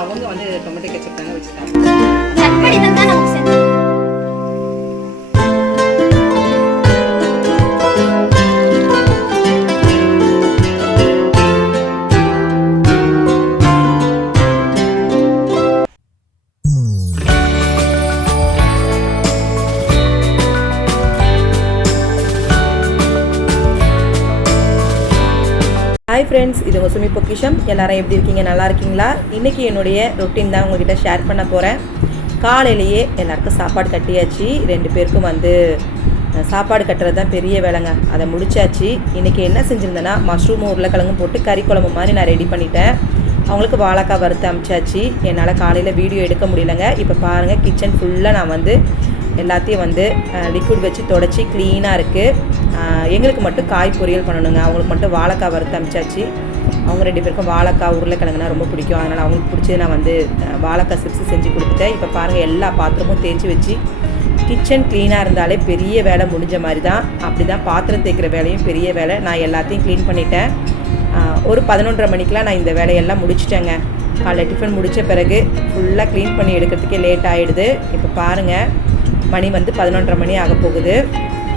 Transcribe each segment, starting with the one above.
அவங்க வந்து tomato ketchup தாங்க வச்சுட்டாங்க. ஹாய் ஃப்ரெண்ட்ஸ், இது உங்கள் சுமிpokkisham. எல்லாரும் எப்படி இருக்கீங்க? நல்லா இருக்கீங்களா? இன்றைக்கி என்னுடைய ரொட்டீன் தான் உங்கள்கிட்ட ஷேர் பண்ண போகிறேன். காலையிலேயே எல்லாருக்கும் சாப்பாடு கட்டியாச்சு. 2 பேருக்கும் வந்து சாப்பாடு கட்டுறது தான் பெரிய வேலைங்க. அதை முடிச்சாச்சு. இன்றைக்கி என்ன செஞ்சுருந்தேன்னா, மஷ்ரூமும் உருளைக்கிழங்கும் போட்டு கறி குழம்பு மாதிரி நான் ரெடி பண்ணிட்டேன். அவங்களுக்கு வாழைக்காய் வறுத்து அமிச்சாச்சு. என்னால் காலையில் வீடியோ எடுக்க முடியலைங்க. இப்போ பாருங்கள், கிச்சன் ஃபுல்லாக நான் வந்து எல்லாத்தையும் வந்து லிக்விட் வச்சு தொடச்சி க்ளீனாக இருக்குது. எங்களுக்கு மட்டும் காய் பொரியல் பண்ணணுங்க. அவங்களுக்கு மட்டும் வாழைக்காய் வறுத்து அமிச்சாச்சு. அவங்க 2 பேருக்கும் வாழைக்காய் உருளைக்கிழங்குனா ரொம்ப பிடிக்கும். அதனால் அவங்களுக்கு பிடிச்சது நான் வந்து வாழைக்காய் சிப்ஸ் செஞ்சு கொடுத்துட்டேன். இப்போ பாருங்கள், எல்லா பாத்திரமும் தேய்ச்சி வச்சு கிச்சன் க்ளீனாக இருந்தாலே பெரிய வேலை முடிஞ்ச மாதிரி தான். அப்படி தான் பாத்திரம் தேய்க்கிற வேலையும் பெரிய வேலை. நான் எல்லாத்தையும் க்ளீன் பண்ணிட்டேன். ஒரு 11:30 மணிக்கெலாம் நான் இந்த வேலையெல்லாம் முடிச்சிட்டேங்க. காலைல டிஃபன் முடித்த பிறகு ஃபுல்லாக க்ளீன் பண்ணி எடுக்கிறதுக்கே லேட் ஆகிடுது. இப்போ பாருங்கள், மணி வந்து 11:30 மணி ஆக போகுது.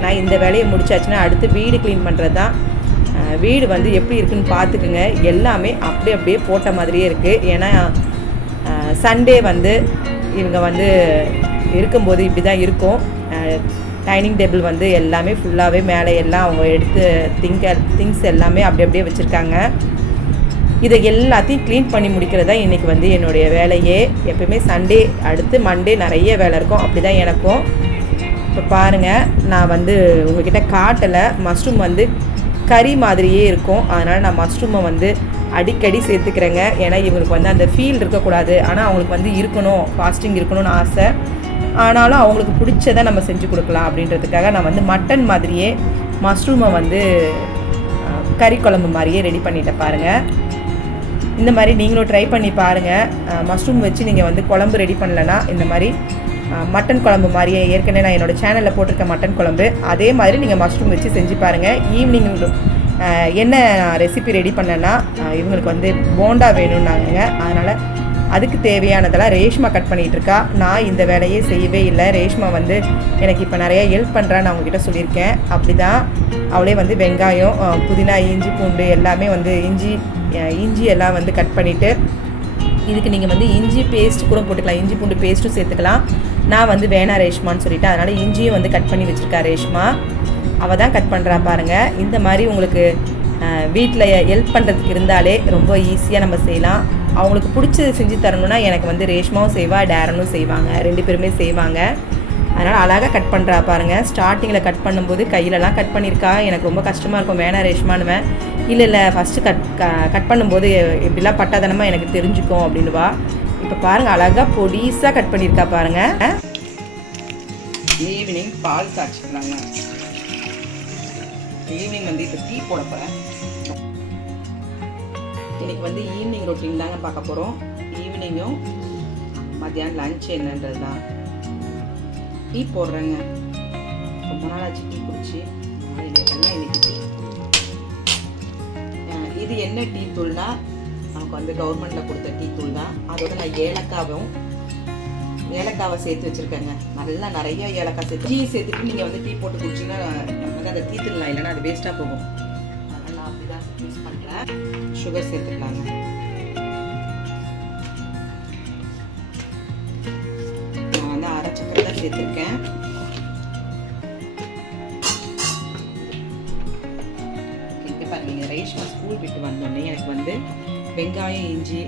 நான் இந்த வேலையை முடிச்சாச்சுன்னா அடுத்து வீடு க்ளீன் பண்ணுறது தான். வீடு வந்து எப்படி இருக்குதுன்னு பார்த்துக்குங்க. எல்லாமே அப்படியே போட்ட மாதிரியே இருக்குது. ஏன்னா சண்டே வந்து இவங்க வந்து இருக்கும்போது இப்படி தான் இருக்கும். டைனிங் டேபிள் வந்து எல்லாமே ஃபுல்லாகவே மேலே எல்லாம் அவங்க எடுத்து திங்ஸ் எல்லாமே அப்படியே வச்சுருக்காங்க. இதை எல்லாத்தையும் க்ளீன் பண்ணி முடிக்கிறது தான் இன்றைக்கி வந்து என்னுடைய வேலையே. எப்போயுமே சண்டே அடுத்து மண்டே நிறைய வேலை இருக்கும். அப்படி தான் எனக்கும். இப்போ பாருங்கள், நான் வந்து உங்கள்கிட்ட காட்டலை. மஷ்ரூம் வந்து கறி மாதிரியே இருக்கும். அதனால் நான் மஷ்ரூமை வந்து அடிக்கடி சேர்த்துக்கிறேங்க. ஏன்னா இவங்களுக்கு வந்து அந்த ஃபீல் இருக்கக்கூடாது. ஆனால் அவங்களுக்கு வந்து இருக்கணும், ஃபாஸ்டிங் இருக்கணும்னு ஆசை. ஆனாலும் அவங்களுக்கு பிடிச்சதை நம்ம செஞ்சு கொடுக்கலாம் அப்படின்றதுக்காக நான் வந்து மட்டன் மாதிரியே மஷ்ரூமை வந்து கறி குழம்பு மாதிரியே ரெடி பண்ணிட்டேன். பாருங்கள், இந்த மாதிரி நீங்களும் ட்ரை பண்ணி பாருங்கள். மஷ்ரூம் வச்சு நீங்கள் வந்து குழம்பு ரெடி பண்ணலைன்னா இந்த மாதிரி மட்டன் குழம்பு மாதிரியே, ஏற்கனவே நான் என்னோடய சேனலில் போட்டிருக்க மட்டன் குழம்பு அதே மாதிரி நீங்கள் மஷ்ரூம் வச்சு செஞ்சு பாருங்கள். ஈவினிங் என்ன ரெசிபி ரெடி பண்ணேன்னா, இவங்களுக்கு வந்து போண்டா வேணும்னாங்க. அதனால் அதுக்கு தேவையானதெல்லாம் ரேஷ்மா கட் பண்ணிகிட்ருக்கா. நான் இந்த வேலையே செய்யவே இல்லை. ரேஷ்மா வந்து எனக்கு இப்போ நிறையா ஹெல்ப் பண்ணுறான்னு நான் உங்ககிட்ட சொல்லியிருக்கேன். அப்படி தான் அவளே வந்து வெங்காயம், புதினா, இஞ்சி, பூண்டு எல்லாமே வந்து இஞ்சி எல்லாம் வந்து கட் பண்ணிவிட்டு, இதுக்கு நீங்கள் வந்து இஞ்சி பேஸ்ட் கூட போட்டுக்கலாம். இஞ்சி பூண்டு பேஸ்ட்டும் சேர்த்துக்கலாம். நான் வந்து வேணா ரேஷ்மான்னு சொல்லிவிட்டு அதனால் இஞ்சியும் வந்து கட் பண்ணி வச்சுருக்கா ரேஷ்மா. அவள் தான் கட் பண்ணுறா பாருங்கள். இந்த மாதிரி உங்களுக்கு வீட்டில் ஹெல்ப் பண்ணுறதுக்கு இருந்தாலே ரொம்ப ஈஸியாக நம்ம செய்யலாம். அவங்களுக்கு பிடிச்சது செஞ்சு தரணுன்னா எனக்கு வந்து ரேஷ்மாவும் செய்வா, டேரனும் செய்வாங்க. 2 பேருமே செய்வாங்க. அதனால் அழகாக கட் பண்ணுறா பாருங்கள். ஸ்டார்டிங்கில் கட் பண்ணும்போது கையிலலாம் கட் பண்ணியிருக்கா. எனக்கு ரொம்ப கஷ்டமாக இருக்கும், வேணா ரேஷ்மானுவேன். இல்லை ஃபஸ்ட்டு கட் பண்ணும்போது இப்படிலாம் பட்டாதனமாக எனக்கு தெரிஞ்சுக்கும் அப்படின்னுவா. இப்போ பாருங்கள், அழகாக பொடிசாக கட் பண்ணியிருக்கா பாருங்கள். ஈவினிங் பால் காய்ச்சிக்கலாங்க. ஈவினிங் வந்து இப்போ டீ போட போகிறேன். இன்றைக்கி வந்து ஈவினிங் ரொட்டீன் தாங்க பார்க்க போகிறோம். ஈவினிங்கும் மத்தியானம் லஞ்ச் என்னன்றது தான். டீ போடுறேங்க. ரொம்ப நாள் ஆச்சு டீ குடிச்சு. இன்னைக்கு டீ. இது என்ன டீ தூள்னா, நமக்கு வந்து கவர்மெண்ட்டில் கொடுத்த டீ தூள் தான். அதோட நான் ஏலக்காவை சேர்த்து வச்சுருக்கேங்க. நல்லா நிறைய ஏலக்காய் சேர்த்து டீ சேர்த்துட்டு நீங்கள் வந்து டீ போட்டு குடிச்சிங்கன்னா நமக்கு வந்து அந்த டீ தூள்லாம் இல்லைன்னா அது வேஸ்ட்டாக போகும். அதனால் நான் அப்படி தான் யூஸ் பண்ணுறேன். சுகர் சேர்த்துக்கலாங்க. நான் வந்து அரை சக்கரை தான் சேர்த்துருக்கேன். இங்கே பாருங்க, ரேஷ்மா ஸ்கூல் விட்டு வந்தோடனே எனக்கு வந்து வெங்காயம், இஞ்சி,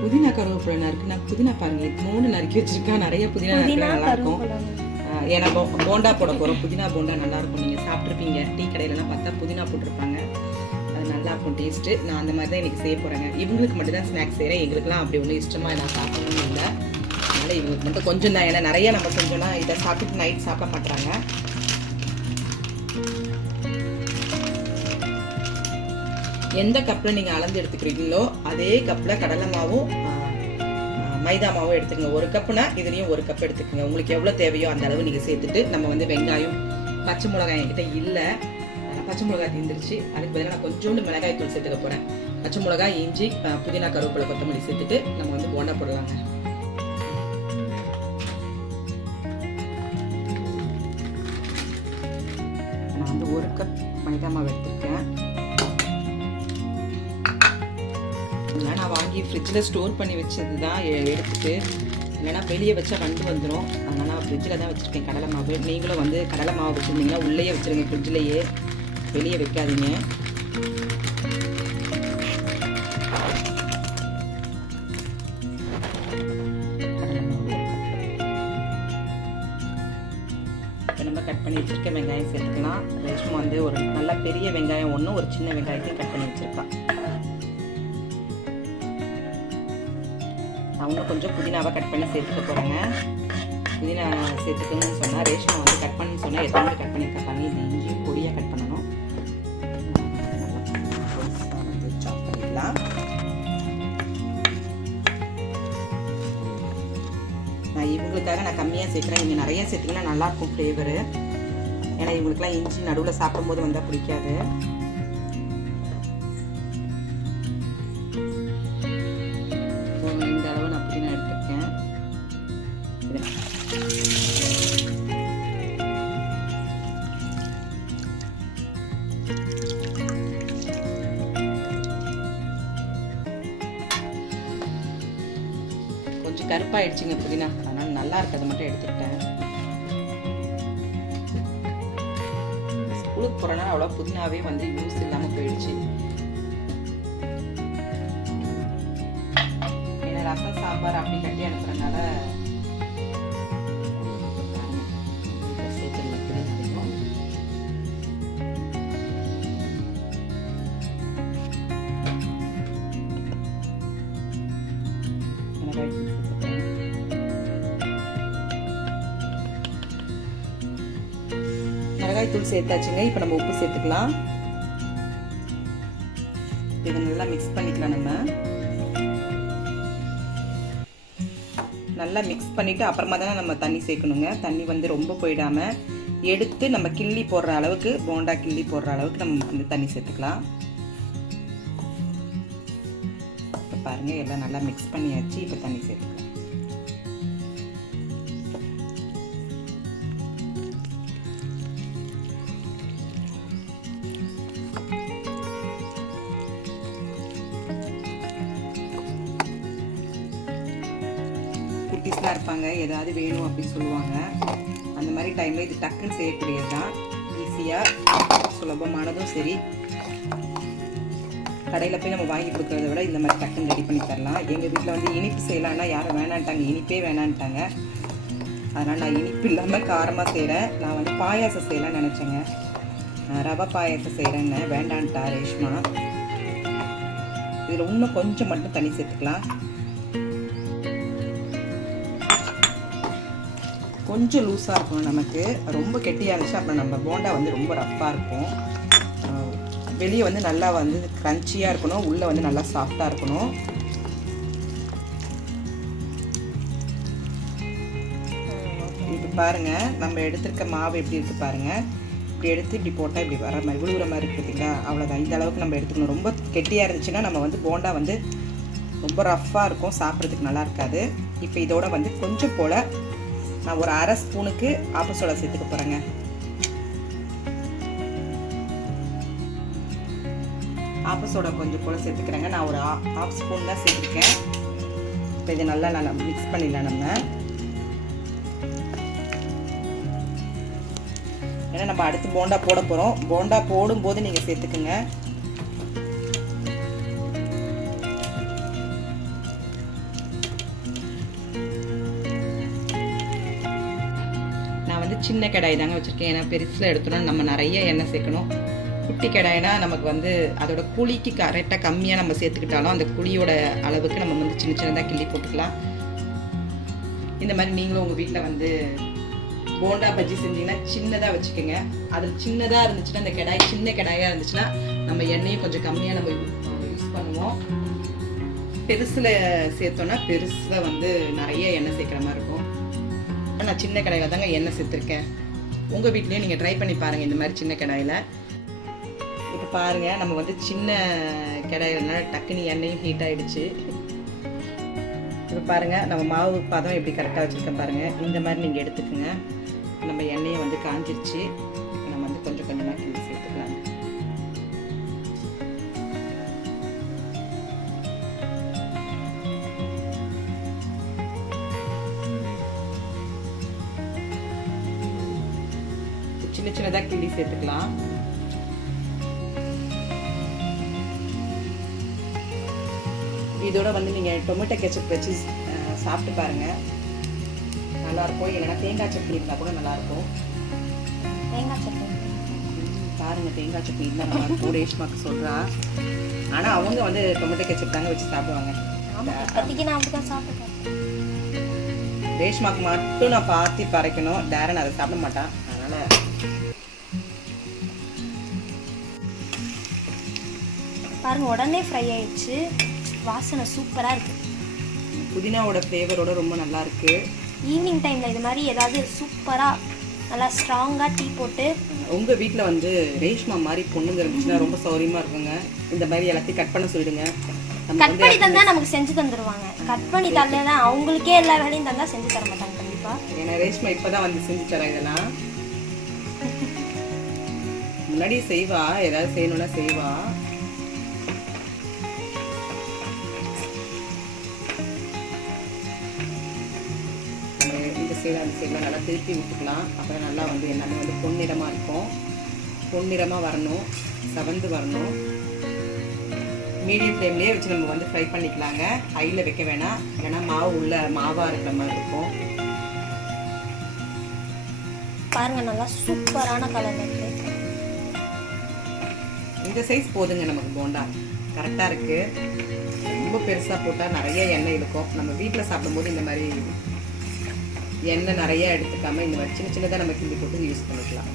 புதினா, கருவேப்பிலை நறுக்கு. நான் புதினா பாருங்க, 3 நறுக்கி வச்சிருக்கேன். நிறைய புதினா நறுக்கினா நல்லாயிருக்கும். ஏன்னா போண்டா போட போகிறோம். புதினா போண்டா நல்லாயிருக்கும். நீங்கள் சாப்பிட்ருப்பீங்க, டீ கடையிலலாம் பார்த்தா புதினா போட்டிருப்பாங்க. அது நல்லாயிருக்கும் டேஸ்ட்டு. நான் அந்த மாதிரி தான் இன்றைக்கி செய்ய போகிறேங்க. இவங்களுக்கு மட்டும் தான் ஸ்நாக்ஸ் செய்கிறேன். எங்களுக்குலாம் அப்படி ஒன்றும் இஷ்டமாக நான் சாப்பிடணும் இல்லை. அதனால் இவங்களுக்கு மட்டும் கொஞ்சம் தான். ஏன்னா நிறைய நம்ம செஞ்சோன்னா இதை சாப்பிட்டு நைட் சாப்பிட மாட்டாங்க. எந்த கப்பில் நீங்கள் அளந்து எடுத்துக்கிறீங்களோ அதே கப்பில் கடலை மாவும் மைதா மாவும் எடுத்துக்கங்க. 1 கப்புனா இதுலேயும் 1 கப் எடுத்துக்கோங்க. உங்களுக்கு எவ்வளோ தேவையோ அந்த அளவு நீங்கள் சேர்த்துட்டு, நம்ம வந்து வெங்காயம், பச்சை மிளகாய் என்கிட்ட இல்லை, பச்சை மிளகாய் தீந்துருச்சு. அதுக்கு பதிலாக நான் கொஞ்சோண்டு மிளகாய் தூள் சேர்த்துக்க போகிறேன். பச்சை மிளகாய், இஞ்சி, புதினா, கருவேப்பிலை, கொத்தமல்லி சேர்த்துட்டு நம்ம வந்து போண்டா போடலாங்க. நான் வந்து 1 கப் மைதா மாவு எடுத்துருக்கேன். நான் வாங்கி ஃப்ரிட்ஜில் ஸ்டோர் பண்ணி வச்சது தான் எடுத்துட்டு, இல்லைனா வெளியே வச்சா வண்டு வந்துடும். அதனால் நான் ஃப்ரிட்ஜில் தான் வச்சுருக்கேன் கடலை மாவு. நீங்களும் வந்து கடலை மாவு வச்சுருந்தீங்கன்னா உள்ளேயே வச்சுருங்க, ஃப்ரிட்ஜிலேயே, வெளியே வைக்காதீங்க. நம்ம கட் பண்ணி வச்சுருக்க வெங்காயம் சேர்த்துக்கலாம். ரேஷ்மா வந்து ஒரு நல்ல பெரிய வெங்காயம் ஒன்று, ஒரு சின்ன வெங்காயத்தையும் கட் பண்ணி வச்சுருக்கான். நான் இன்னும் கொஞ்சம் புதினாவை கட் பண்ணி சேர்த்துக்க போகிறேங்க. புதினா சேர்த்துக்கணும்னு சொன்னால் ரேஷ்மா வந்து கட் பண்ணு சொன்னால் எத்தனை கட் பண்ணியிருக்காங்க. இந்த இஞ்சி பொடியாக கட் பண்ணணும். வந்து சாப் பண்ணிக்கலாம். நான் இவங்களுக்காக நான் கம்மியாக சேர்க்குறேன். நீங்கள் நிறையா சேர்த்திங்கன்னா நல்லாயிருக்கும் ஃப்ளேவரு. ஏன்னா இவங்களுக்குலாம் இஞ்சி நடுவில் சாப்பிடும்போது வந்தால் பிடிக்காது. இந்த அளவு நான் புதினா எடுத்துருக்கேன். கொஞ்சம் கருப்பாயிடுச்சுங்க புதினா, அதனால நல்லா இருக்கு. அதை மட்டும் எடுத்துக்கிட்டேன். ஸ்கூலுக்கு போறனால அவ்வளோ புதினாவே வந்து யூஸ் இல்லாமல் போயிடுச்சு. ஏன்னா ரசம் சாம்பார் அப்படி கட்டி அனுப்புறதுனால சேர்த்துடலாம் புதினாவையும். மிளகாய் தூள் சேர்த்தாச்சுங்க. இப்போ நம்ம உப்பு சேர்த்துக்கலாம். இதை நல்லா மிக்ஸ் பண்ணிக்கலாம். நல்லா மிக்ஸ் பண்ணிவிட்டு அப்புறமா தானே நம்ம தண்ணி சேர்க்கணுங்க. தண்ணி வந்து ரொம்ப போயிடாமல் எடுத்து நம்ம கிள்ளி போடுற அளவுக்கு, போண்டா கிள்ளி போடுற அளவுக்கு நம்ம வந்து தண்ணி சேர்த்துக்கலாம். இப்போ பாருங்கள், எல்லாம் நல்லா மிக்ஸ் பண்ணியாச்சு. இப்போ தண்ணி சேர்த்துக்கலாம். குட்டீஸ்லாம் இருப்பாங்க, ஏதாவது வேணும் அப்படின்னு சொல்லுவாங்க. அந்த மாதிரி டைமில் இது டக்குன்னு செய்யக்கூடியது தான். ஈஸியாக சுலபமானதும் சரி. கடையில் போய் நம்ம வாங்கி கொடுக்குறத விட இந்த மாதிரி டக்குன்னு ரெடி பண்ணி தரலாம். எங்கள் வீட்டில் வந்து இனிப்பு செய்யலான்னா யாரும் வேணான்ட்டாங்க, இனிப்பே வேணான்ட்டாங்க. அதனால் நான் இனிப்பு இல்லாமல் காரமாக செய்கிறேன். நான் வந்து பாயாசம் செய்யலாம்னு நினச்சேங்க. ரவை பாயாசம் செய்கிறேன்னு வேண்டான்ட்டா ரேஷ்மா. இதில் இன்னும் கொஞ்சம் மட்டும் தண்ணி சேர்த்துக்கலாம். கொஞ்சம் லூஸாக இருக்கணும் நமக்கு. ரொம்ப கெட்டியாக இருந்துச்சு அப்புறம் நம்ம போண்டா வந்து ரொம்ப ரஃப்பாக இருக்கும். வெளியே வந்து நல்லா வந்து க்ரன்ச்சியாக இருக்கணும், உள்ளே வந்து நல்லா சாஃப்டாக இருக்கணும். இப்போ பாருங்கள், நம்ம எடுத்துருக்க மாவு எப்படி இருக்குது பாருங்கள். இப்படி எடுத்து இப்படி போட்டால் இப்படி வர மாதிரி விழுகிற மாதிரி இருக்குதுங்களா, அவ்வளோதான். இந்த அளவுக்கு நம்ம எடுத்துக்கணும். ரொம்ப கெட்டியாக இருந்துச்சுன்னா நம்ம வந்து போண்டா வந்து ரொம்ப ரஃப்பாக இருக்கும், சாப்பிட்றதுக்கு நல்லா இருக்காது. இப்போ இதோட வந்து கொஞ்சம் போல் நான் ஒரு அரை ஸ்பூனுக்கு ஆப்ப சோடா சேர்த்துக்க போகிறேங்க. ஆப்ப சோடா கொஞ்சம் போல் சேர்த்துக்கிறேங்க. நான் ஒரு 1/2 ஸ்பூன் தான் சேர்த்துருக்கேன். இப்போ இதை நல்லா மிக்ஸ் பண்ணிடலாம் நம்ம. ஏன்னா நம்ம அடுத்து போண்டா போட போகிறோம். போண்டா போடும்போது நீங்கள் சேர்த்துக்குங்க. சின்ன கடாய் தாங்க வச்சுருக்கேன். ஏன்னா பெருசில் எடுத்தோன்னா நம்ம நிறைய எண்ணெய் சேர்க்கணும். குட்டி கடாய்னா நமக்கு வந்து அதோட குழிக்கு கரெக்டாக கம்மியாக நம்ம சேர்த்துக்கிட்டாலும் அந்த குழியோட அளவுக்கு நம்ம வந்து சின்ன சின்னதாக கிள்ளி போட்டுக்கலாம். இந்த மாதிரி நீங்களும் உங்கள் வீட்டில் வந்து போண்டா பஜ்ஜி செஞ்சீங்கன்னா சின்னதாக வச்சுக்கோங்க. அது சின்னதாக இருந்துச்சுன்னா, இந்த கடாய் சின்ன கடாயாக இருந்துச்சுன்னா நம்ம எண்ணெயும் கொஞ்சம் கம்மியாக நம்ம யூஸ் பண்ணுவோம். பெருசில் சேர்த்தோன்னா பெருசில் வந்து நிறைய எண்ணெய் சேர்க்குற மாதிரி இருக்கும். நான் சின்ன கடாயில் தாங்க எண்ணெய் சேர்த்துருக்கேன். உங்கள் வீட்லேயும் நீங்கள் ட்ரை பண்ணி பாருங்கள் இந்த மாதிரி சின்ன கடாயில். பாருங்கள் நம்ம வந்து சின்ன கடாயிலனால டக்குனு எண்ணெயும் ஹீட் ஆகிடுச்சு. இப்போ பாருங்கள் நம்ம மாவு பதம் எப்படி கரெக்டாக வச்சுருக்கேன் பாருங்கள். இந்த மாதிரி நீங்கள் எடுத்துக்கோங்க. நம்ம எண்ணெயை வந்து காஞ்சிருச்சு. நம்ம வந்து கொஞ்சம் கொஞ்சமாக கிண்டி சேர்த்துக்கலாம். சின்ன சின்னதாக கிண்டி சேர்த்துக்கலாம். இதோட வந்து நீங்கள் டொமேட்டோ கெச்சப் வச்சு சாப்பிட்டு பாருங்கள், நல்லாயிருக்கும். இல்லைன்னா தேங்காய் சட்னி இருந்தால் கூட நல்லாயிருக்கும். தேங்காய் சட்னி பாருங்கள், தேங்காய் சட்னி இருந்தால் நல்லாயிருக்கும். ரேஷ்மாக்கு சொல்கிறா. ஆனால் அவங்க வந்து டொமேட்டோ கெச்சப் தாங்க வச்சு சாப்பிடுவாங்க. இப்போதைக்கு நான் அப்படி தான் சாப்பிட்டேன். ரேஷ்மாக்கு மட்டும் நான் பார்த்து பறைக்கணும். டேரன் அதை சாப்பிட மாட்டான். அதனால் பாருங்கள், உடனே ஃப்ரை ஆயிடுச்சு. வாசனை சூப்பராக இருக்குது. புதினாவோட ஃப்ளேவரோட ரொம்ப நல்லாயிருக்கு. ஈவினிங் டைமில் இது மாதிரி ஏதாவது சூப்பராக நல்லா ஸ்ட்ராங்காக டீ போட்டு உங்கள் வீட்டில் வந்து ரேஷ்மா மாதிரி பொண்ணுங்க இருந்துச்சுன்னா ரொம்ப சௌரியமாக இருக்குங்க. இந்த மாதிரி எல்லாத்தையும் கட் பண்ண சொல்லிடுங்க. கட் பண்ணி தந்தால் நமக்கு செஞ்சு தந்துடுவாங்க. கட் பண்ணி தரலாம் அவங்களுக்கே எல்லா வேலையும் தந்தால் செஞ்சு தர மாட்டாங்க கண்டிப்பாக. ஏன்னா ரேஷ்மா இப்போ தான் வந்து செஞ்சு தரேன். இதெல்லாம் முன்னாடி செய்வா, ஏதாவது செய்யணும்னா செய்வா. இந்த சைடு அந்த சைடில் நல்லா திருப்பி விட்டுக்கலாம். அப்புறம் நல்லா வந்து எல்லாமே வந்து பொன்னிறமாக இருக்கும். பொன்னிறமாக வரணும், செவந்து வரணும். மீடியம் ஃப்ளேம்லேயே வச்சு நம்ம வந்து ஃப்ரை பண்ணிக்கலாங்க. ஹையில் வைக்க வேணாம், ஏன்னா மாவு உள்ள மாவாக இருக்கிற மாதிரி இருக்கும். பாருங்க, நல்லா சூப்பரான கலர் இருக்கு. இந்த சைஸ் போதுங்க நமக்கு. போண்டா கரெக்டாக இருக்குது. ரொம்ப பெருசாக போட்டால் நிறைய எண்ணெய் இருக்கும். நம்ம வீட்டில் சாப்பிடும்போது இந்த மாதிரி எண்ணெய் நிறைய எடுத்துக்காமல் இந்த மாதிரி சின்ன சின்னதாக நம்ம கிண்டி போட்டு யூஸ் பண்ணிக்கலாம்.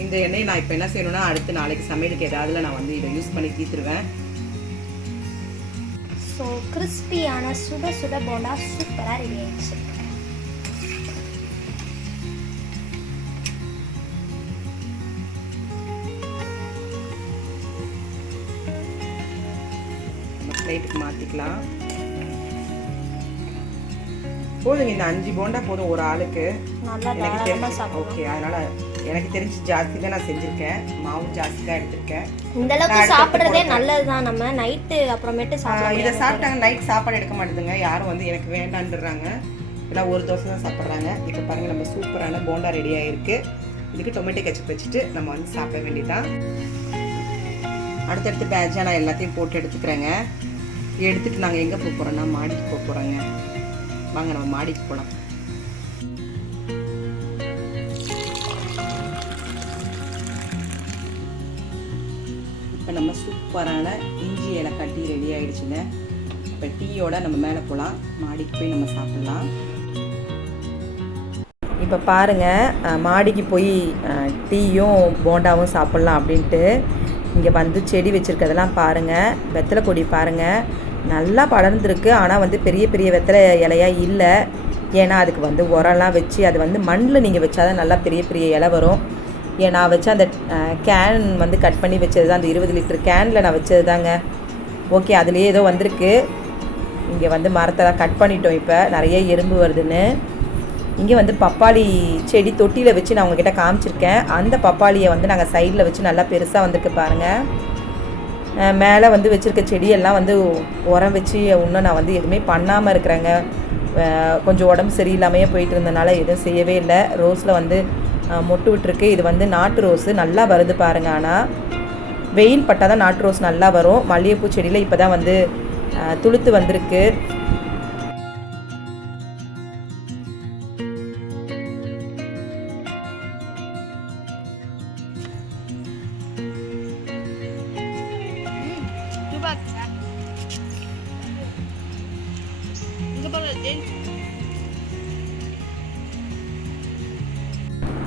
இந்த எண்ணெய் நான் இப்போ என்ன செய்யணும்னா, அடுத்து நாளைக்கு சமையலுக்கு ஏதாவதுல நான் வந்து இதை யூஸ் பண்ணி தீத்துருவேன். ஸோ கிறிஸ்பியான சுட சுட போண்டா சூப்பராக ரெடி ஆயிடுச்சு. நம்ம பிளேட்டுக்கு மாற்றிக்கலாம். போதுங்க, இந்த 5 போண்டா போதும் ஒரு ஆளுக்கு. எனக்கு தெரிஞ்சு ஓகே. அதனால எனக்கு தெரிஞ்சு ஜாஸ்தி தான் நான் செஞ்சுருக்கேன். மாவும் ஜாஸ்தி தான் எடுத்திருக்கேன். இந்த அளவுக்கு சாப்பிட்றதே நல்லது தான். நம்ம நைட்டு அப்புறமேட்டு இதை சாப்பிட்டாங்க. நைட் சாப்பாடு எடுக்க மாட்டேதுங்க யாரும். வந்து எனக்கு வேண்டான்றாங்க. எல்லாம் ஒரு தோசை தான் சாப்பிட்றாங்க. இப்போ பாருங்க, நம்ம சூப்பரான போண்டா ரெடி ஆகிருக்கு. இதுக்கு டொமேட்டோ கெச்சப் வச்சுட்டு நம்ம வந்து சாப்பிட வேண்டியதான். அடுத்தடுத்து பேட்சாக நான் எல்லாத்தையும் போட்டு எடுத்துக்கிறேங்க. எடுத்துட்டு நாங்கள் எங்கே போக போகிறோன்னா, மாடிக்கு போக போகிறோங்க. வாங்க நம்ம மாடிக்கு போகலாம். இப்போ நம்ம சூப்பரான இஞ்சி ஏலக்காய் டீ ரெடி ஆகிடுச்சுங்க. இப்போ டீயோட நம்ம மேலே போகலாம். மாடிக்கு போய் நம்ம சாப்பிட்லாம். இப்போ பாருங்கள், மாடிக்கு போய் டீயும் போண்டாவும் சாப்பிட்லாம் அப்படின்ட்டு இங்கே வந்து செடி வச்சுருக்கிறதெல்லாம் பாருங்கள். வெத்தலை கொடி பாருங்கள், நல்லா படர்ந்துருக்கு. ஆனால் வந்து பெரிய பெரிய வெத்தலை இலையாக இல்லை. ஏன்னா அதுக்கு வந்து உரம்லாம் வச்சு அது வந்து மண்ணில் நீங்கள் வச்சா தான் நல்லா பெரிய பெரிய இலை வரும். நான் வச்ச அந்த கேன் வந்து கட் பண்ணி வச்சது தான், அந்த 20 லிட்டர் கேனில் நான் வச்சது தாங்க. ஓகே, அதுலேயே ஏதோ வந்திருக்கு. இங்கே வந்து மரத்தெல்லாம் கட் பண்ணிட்டோம். இப்போ நிறைய எறும்பு வருதுன்னு. இங்கே வந்து பப்பாளி செடி தொட்டியில் வச்சு நான் உங்ககிட்ட காமிச்சிருக்கேன். அந்த பப்பாளியை வந்து நாங்கள் சைடில் வச்சு நல்லா பெருசாக வந்திருக்கு பாருங்கள். மேலே வந்து வச்சுருக்க செடியெல்லாம் வந்து உரம் வச்சு இன்னும் நான் வந்து எதுவுமே பண்ணாமல் இருக்கிறேங்க. கொஞ்சம் உடம்பு சரியில்லாமையே போயிட்டு இருந்தனால எதுவும் செய்யவே இல்லை. ரோஸில் வந்து மொட்டு விட்டுருக்கு. இது வந்து நாட்டு ரோஸு நல்லா வருது பாருங்கள். ஆனால் வெயில் பட்டால் தான் நாட்டு ரோஸ் நல்லா வரும். மல்லிகைப்பூ செடியில் இப்போ தான் வந்து துளுத்து வந்திருக்கு.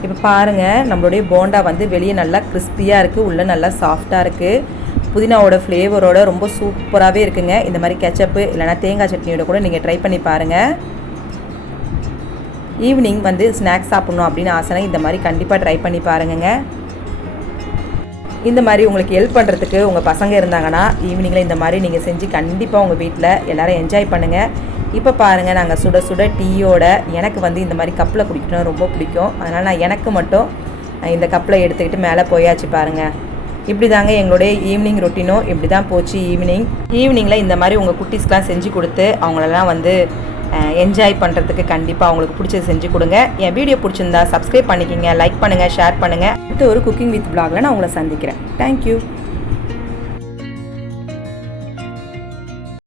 இப்போ பாருங்கள், நம்மளுடைய போண்டா வந்து வெளியே நல்லா கிறிஸ்பியாக இருக்குது, உள்ளே நல்லா சாஃப்டாக இருக்குது. புதினாவோட ஃப்ளேவரோட ரொம்ப சூப்பராகவே இருக்குங்க. இந்த மாதிரி கெச்சப்பு இல்லைனா தேங்காய் சட்னியோட கூட நீங்கள் ட்ரை பண்ணி பாருங்கள். ஈவினிங் வந்து ஸ்நாக்ஸ் சாப்பிட்ணும் அப்படின்னு ஆசைனா இந்த மாதிரி கண்டிப்பாக ட்ரை பண்ணி பாருங்கங்க. இந்த மாதிரி உங்களுக்கு ஹெல்ப் பண்ணுறதுக்கு உங்கள் பசங்க இருந்தாங்கன்னா ஈவினிங்கில் இந்த மாதிரி நீங்கள் செஞ்சு கண்டிப்பாக உங்கள் வீட்டில் எல்லோரும் என்ஜாய் பண்ணுங்கள். இப்போ பாருங்கள், நாங்கள் சுட சுட டீயோட எனக்கு வந்து இந்த மாதிரி கப்பில் குடிக்கணும் ரொம்ப பிடிக்கும். அதனால் நான் எனக்கு மட்டும் இந்த கப்பில் எடுத்துக்கிட்டு மேலே போயாச்சு பாருங்கள். இப்படி தாங்க எங்களுடைய ஈவினிங் ரொட்டீனும் இப்படி தான் போச்சு. ஈவினிங்கில் இந்த மாதிரி உங்கள் குட்டீஸ்க்கெலாம் செஞ்சு கொடுத்து அவங்களெல்லாம் வந்து என்ஜாய் பண்ணுறதுக்கு கண்டிப்பாக அவங்களுக்கு பிடிச்சது செஞ்சு கொடுங்க. என் வீடியோ பிடிச்சிருந்தா சப்ஸ்கிரைப் பண்ணிக்கிங்க, லைக் பண்ணுங்கள், ஷேர் பண்ணுங்கள். அடுத்து ஒரு குக்கிங் வித் vlogல நான் உங்களை சந்திக்கிறேன். தேங்க்யூ.